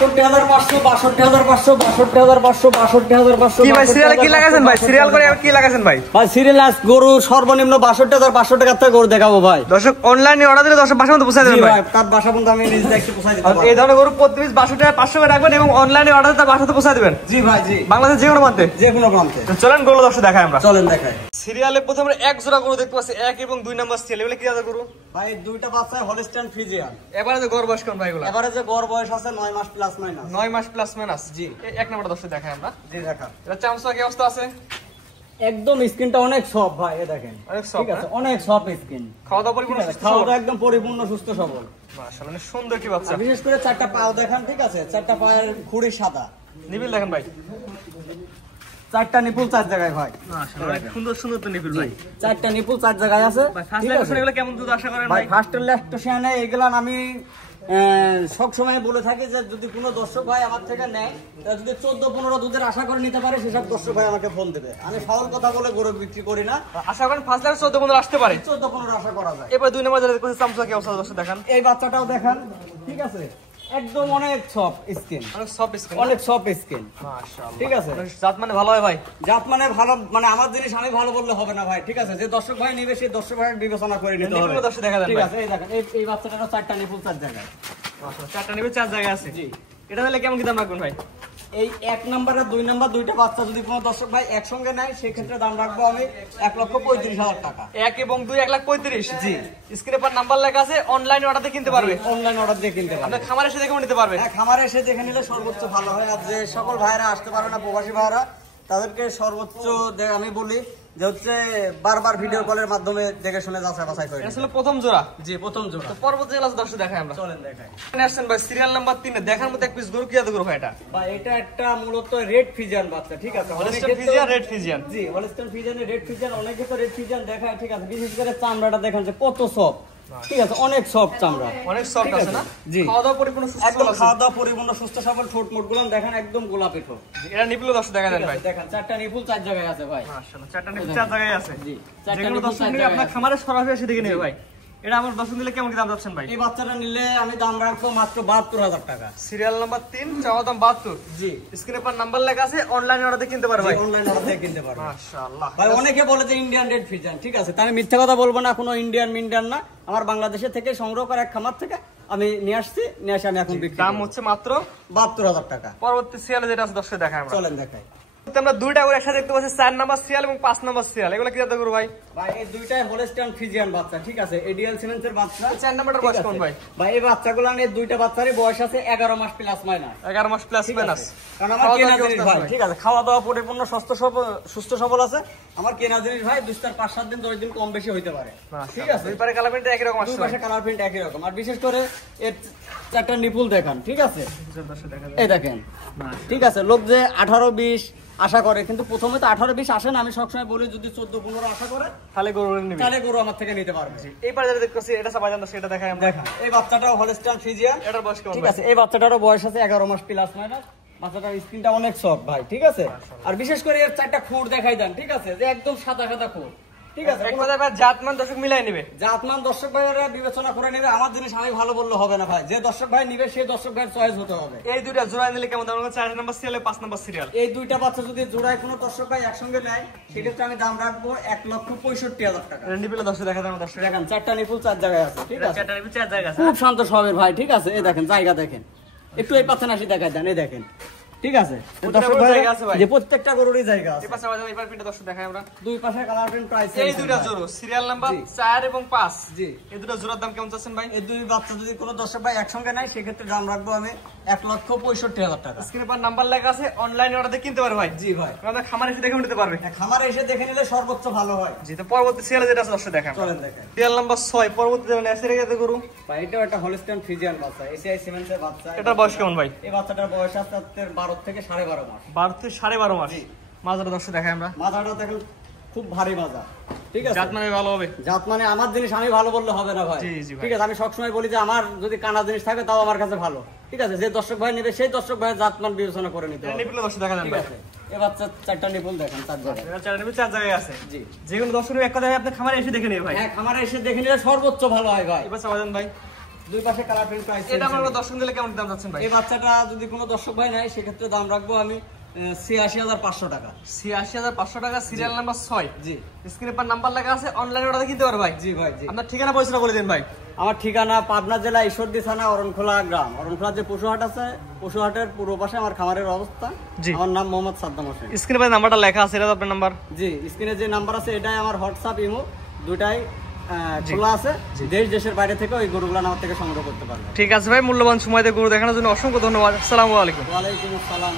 62,500 62,500 কি ভাই সিরিয়ালে কি লাগাইছেন ভাই? সিরিয়াল করে কি লাগাইছেন ভাই? ভাই সিরিয়াল আজ গরু সর্বনিম্ন 62,500 টাকা থেকে গরু দেখাবো ভাই। দর্শক অনলাইনে অর্ডার দিলে দর্শক বাসা পর্যন্ত পৌঁছে দেবেন ভাই। তার বাসা পর্যন্ত আমি নিজে দেখে পৌঁছে দিতে পারবো। এই ধরনের গরু প্রতি পিস 62,500 টাকা রাখবেন এবং অনলাইনে অর্ডার দিলে বাসাতে পৌঁছে দিবেন। জি ভাই জি, বাংলাদেশ যে কোনো প্রান্তে চলেন গরু দর্শক দেখাই আমরা। চলেন দেখাই। সিরিয়ালে প্রথমে এক জোড়া গরু দেখতে পাচ্ছি, 1 এবং 2 নাম্বার সিরিয়াল। এগুলো কি জাতের গরু ভাই? দুইটা বাচ্চা হলস্টাইন ফ্রিজিয়ান। এভারেজে গড় বয়স কোন ভাই? এগুলো এভারেজে গড় বয়স আছে 9 মাস প্লাস মাইনাস। 9 মাস প্লাস মাইনাস। জি, এক নাম্বার দর্শক দেখাই আমরা। জি দেখা। এটা চামচা কি অবস্থা আছে? একদম স্কিনটা অনেক সফট ভাই, এই দেখেন অনেক সফট। ঠিক আছে, অনেক সফট স্কিন। খাওয়া-দাওয়া পরিপূর্ণ সুস্থ, খাওয়া-দাওয়া একদম পরিপূর্ণ সুস্থ সবল। মাশাআল্লাহ, মানে সুন্দর কি বাচ্চা। বিশেষ করে চারটা পাও দেখেন, ঠিক আছে, চারটা পায়ের খুঁড়ি সাদা। নিবিল দেখেন ভাই, চারটা নিপুল চার জায়গায় ভাই। মাশাআল্লাহ, অনেক সুন্দর সুন্দর তো নিপুল ভাই। চারটা নিপুল চার জায়গায় আছে। ভাই ফার্স্ট ল্যাকটেশন এগুলো কেমন দুধ আশা করেন ভাই? ফার্স্ট ল্যাকটেশনে এগুলা আমি সব সময় বলে থাকি যে যদি কোনো দর্শক ভাই আমার থেকে নেয়, তাহলে যদি 14-15 দুধের আশা করে নিতে পারে, সেসব দর্শক ভাই আমাকে ফোন দেবে। আমি ফাউল কথা বলে গরু বিক্রি করি না। আশা করেন ফার্স্ট ল্যাক 14-15 আসতে পারে, 14-15 আশা করা যায়। এবার 2 নম্বর যেটা দেখছেন চামচা কি অবস্থা দর্শক দেখান। এই বাচ্চাটাও দেখান, ঠিক আছে, একদম অনেক সফট স্কিন, অনেক সফট স্কিন, অনেক সফট স্কিন। মাশাআল্লাহ, ঠিক আছে। জাত মানে ভালো হয় ভাই? জাত মানে ভালো, মানে আমার জিনিস আমি ভালো বললে হবে না ভাই, ঠিক আছে। যে দর্শক ভাই নেবে সেই দর্শক ভাই বিবেচনা করে নিতে হবে। দর্শক দেখা যাবে, ঠিক আছে। এই দেখেন, এই বাচ্চাটারও চারটা নিপুল চার জায়গায়। মাশাআল্লাহ, চারটা নিপুল চার জায়গায় আছে। জি, এটা হলে কেমন কি দাম রাখবেন ভাই? এই 1 নাম্বার আর 2 নাম্বার দুইটা বাচ্চা যদি কোনো দর্শক ভাই একসঙ্গে নেয়, সেই ক্ষেত্রে দাম রাখবো আমি 1,35,000 টাকা। 1 এবং 2 1,35,000। জি, স্ক্রিনে পর নাম্বার লেখা আছে, অনলাইন অর্ডার দিয়ে কিনতে পারবে। অনলাইন অর্ডার দিয়ে কিনতে পারবে, আপনি খামারে এসে দেখে নিতে পারবে। হ্যাঁ, খামারে এসে দেখে নিলে সর্বোচ্চ ভালো হয়। আর যে সকল ভাইরা আসতে পারবে না, প্রবাসী ভাইরা, তাদেরকে সর্বোচ্চ আমি বলি যে হচ্ছে বারবার ভিডিও কলের মাধ্যমে দেখে শুনে যাচাই বাছাই করে। আসলে প্রথম জোড়া। জি, প্রথম জোড়া। তো পরবর্তী ক্লাস দর্শক দেখাই আমরা। চলেন দেখাই। আসছেন ভাই সিরিয়াল নাম্বার 3 এ দেখার মতো এক পিস গরু কি জাতের গরু ভাই? এটা ভাই এটা একটা মূলত রেড ফিজিয়ান বাচ্চা, ঠিক আছে। Holstein Friesian, red Friesian. জি, হলস্টাইন ফিজিয়ান, রেড ফিজিয়ান। অনেকে তো রেড ফিজিয়ান দেখায়, ঠিক আছে। বিশেষ করে চামড়াটা দেখেন যে কত সফট, ঠিক আছে, অনেক সফট চামড়া, অনেক সফট আছে না? জি, খাওয়া-দাওয়া পরিপূর্ণ সুস্থ, একদম খাওয়া-দাওয়া পরিপূর্ণ সুস্থ সবল। ঠোঁট মোটগুলো দেখেন একদম গোলাপি ঠোঁট। এটা নিপুল দর্শক দেখা দেন ভাই, দেখেন চারটা নিপুল চার জায়গায় আছে ভাই। মাশাআল্লাহ, চারটা নিপুল চার জায়গায় আছে। জি, চারটা নিপুল চার জায়গায়। আপনার খামারে সরাসরি এসে দেখে নেবে ভাই। এটা আমার দর্শক নিলে কেমন কি দাম যাচ্ছেন ভাই? এই বাচ্চাটা নিলে আমি দাম রাখবো মাত্র 72,000 টাকা। সিরিয়াল নাম্বার 3, চাওয়া দাম 72। জি, স্ক্রিনে পর নাম্বার লেখা আছে, অনলাইন অর্ডার দিয়ে কিনতে পারবে ভাই। অনলাইন অর্ডার দিয়ে কিনতে পারবে। মাশাআল্লাহ ভাই, অনেকে বলে যে ইন্ডিয়ান রেড ফিজিয়ান, ঠিক আছে। তাই আমি মিথ্যা কথা বলবো না, কোনো ইন্ডিয়ান না। আমার বাংলাদেশে থেকে সংগ্রহ করা এক খামার থেকে আমি নিয়ে আসছি, নিয়ে আসি আমি এখন বিক্রি। দাম হচ্ছে মাত্র 72,000 টাকা। পরবর্তী সিরিয়ালে যেটা আছে দর্শক দেখাই আমরা। চলেন দেখাই। আমরা দুইটা করে একসাথে দেখতে পাচ্ছি, 4 নাম্বার সিরিয়াল এবং 5 নাম্বার সিরিয়াল। এগুলো কি জাতের গরু ভাই? ভাই এই দুইটাই হলস্টাইন ফ্রিজিয়ান বাচ্চা, ঠিক আছে। এডিএল সিমেন্সের বাচ্চা। 4 নাম্বারটার বয়স কোন ভাই? ভাই এই বাচ্চাগুলো এই দুইটা বাচ্চারই বয়স আছে 11 মাস প্লাস মাইনাস। 11 মাস প্লাস মাইনাস। কারণ আমার কেনা জিনিস ভাই, ঠিক আছে, খাওয়া-দাওয়া পরিপূর্ণ সুস্থ সবল আছে। আমার কেনা জিনিস ভাই 2-4-5-7 দিন 10 দিন কম বেশি হইতে পারে, ঠিক আছে। দুই পারে কালার প্রিন্ট একই রকম আছে, দুই পাশে কালার প্রিন্ট একই রকম। আর বিশেষ করে এর চারটা নিপুল দেখেন, ঠিক আছে, এই দেখেন, ঠিক আছে। লোক যে 18-20 আশা করে, কিন্তু প্রথমে তো 18-20 আসে না। আমি সবসময় বলি যদি 14-15 আশা করে তাহলে গরু আমার থেকে নিতে পারবে। এইবার যেটা দেখতেছি এটা সাবাজান, সেটা দেখাই আমরা। দেখেন এই বাচ্চাটাও হলস্টাইন ফ্রিজিয়ান। এটার বয়স কেমন? ঠিক আছে, এই বাচ্চাটারও বয়স আছে 11 মাস প্লাস মাইনাস। বাচ্চাটার স্কিনটা অনেক সফট ভাই, ঠিক আছে। আর বিশেষ করে এর চারটা খুঁড় দেখাই দেন, ঠিক আছে, যে একদম সাদা সাদা খুঁড়, ঠিক আছে। এক কথায় ভাই জাতমান দর্শক মিলাই নেবে, জাতমান দর্শক ভাইরা বিবেচনা করে নেবে। আমার জিনিস আমি ভালো বললে হবে না ভাই, যে দর্শক ভাই নিবে সেই দর্শক ভাইয়ের চয়েস হতে হবে। এই দুইটা জোড়া নিলে কেমন দাম? 4 নাম্বার সিরিয়াল, 5 নাম্বার সিরিয়াল। এই দুইটা বাচ্চা যদি জোড়ায় কোনো দর্শক ভাই একসঙ্গে নেয়, সেক্ষেত্রে আমি দাম রাখবো 1,65,000 টাকা। নিপুল দর্শক দেখা দাম দর্শক দেখেন, চারটা নিপুল চার জায়গায় আছে, ঠিক আছে। চারটা নিপুল চার জায়গায় আছে, খুব শান্ত স্বভাবের ভাই, ঠিক আছে। এই দেখেন জায়গা দেখেন, একটু এই পাশে আসি দেখাই দেন, এই দেখেন, ঠিক আছে। যে প্রত্যেকটা গরুরই জায়গা আছে। এই পাশে আমাদের এবার প্রিন্ট দর্শক দেখাই আমরা। দুই পাশে কালার প্রিন্ট প্রাইস। এই দুইটা জোড়া সিরিয়াল নাম্বার 4 এবং 5। জি, এই দুটো জোড়ার দাম কেমন চাচ্ছেন ভাই? এই দুই বাচ্চা যদি কোনো দর্শক ভাই একসঙ্গে নেয়, সেক্ষেত্রে দাম রাখবো আমি 1,65,000 টাকা। স্ক্রিনে পর নাম্বার লেখা আছে, অনলাইন অর্ডার দিয়ে কিনতে পারবে ভাই। জি ভাই, আমরা খামারে এসে দেখে নিতে পারবে। খামারে এসে দেখে নিলে সর্বোচ্চ ভালো হয়। জি, তো পরবর্তী সিরিয়ালে যেটা আছে দর্শক দেখাই। চলেন দেখাই। সিরিয়াল নাম্বার 6, পরবর্তী যেটা আছে রেখে গরু ভাই, এটাও একটা হলস্টাইন ফ্রিজিয়ান বাচ্চা, এসিআই সিমেন্সের বাচ্চা। এটার বয়স কেমন ভাই? এই বাচ্চাটার বয়স আছে 12 থেকে 12.5 মাস। 12 থেকে 12.5 মাস। মাজাটা দর্শক দেখাই আমরা। মাজাটা দেখেন খুব ভারী মাজা, ঠিক আছে। জাত মানে ভালো হবে, জাত মানে আমার জিনিস আমি ভালো বললে হবে না ভাই, ঠিক আছে। আমি সবসময় বলি যে আমার যদি কানা জিনিস থাকে তাও আমার কাছে ভালো, ঠিক আছে। যে দর্শক ভাই নেবে সেই দর্শক ভাই জাতমান বিবেচনা করে নিতে হবে। নিপুল দর্শক দেখা দেন ভাই। এই বাচ্চা চারটা নিপুল দেখেন, চার জায়গায়, চারটা নিপুল চার জায়গায় আছে। জি, যেগুলো দর্শক এক কথায় আপনি খামারে এসে দেখে নেবে ভাই। হ্যাঁ, খামারে এসে দেখে নিলে সর্বোচ্চ ভালো হয় ভাই। এবার সাবাজান ভাই দুই পাশে কালার প্রিন্ট প্রাইস। এটা আমরা দর্শক দিলে কেমন দাম যাচ্ছেন ভাই? এই বাচ্চাটা যদি কোনো দর্শক ভাই নাই সেক্ষেত্রে দাম রাখবো আমি ৮৬,৫০০ টাকা। ৮৬,৫০০ টাকা, সিরিয়াল নাম্বার 6। জি, স্ক্রিনে পর নাম্বার লেখা আছে, অনলাইনে অর্ডার কিনতে পারবে ভাই? জি ভাই, জি। আপনার ঠিকানা পরিচয় বলে দিন ভাই। আমার ঠিকানা পাবনা জেলা ঈশ্বরদী থানা অরণখোলা গ্রাম। অরণখোলা যে পশুহাট আছে, পশুহাটের পূর্ব পাশে আমার খামারের অবস্থা। আমার নাম মোহাম্মদ সাদ্দাম হোসেন। স্ক্রিনে পর নাম্বারটা লেখা আছে, এটা আপনার নাম্বার? জি, স্ক্রিনে যে নাম্বার আছে এটাই আমার হোয়াটসঅ্যাপ, ইমো দুটাই খোলা আছে। দেশের বাইরে থেকে ওই গরুগুলো আমার থেকে সংগ্রহ করতে পারবে। ঠিক আছে ভাই, মূল্যবান সময় দিয়ে গরু দেখানোর জন্য অসংখ্য ধন্যবাদ। আসসালামু আলাইকুম। ওয়ালাইকুম আসসালাম।